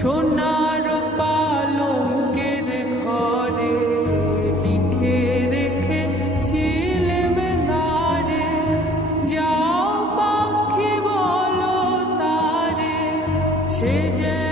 সোনার পালঙ্কের ঘরে লিখে রেখেছিলেম নারে, যাও পাখি বলো তারে, সে যে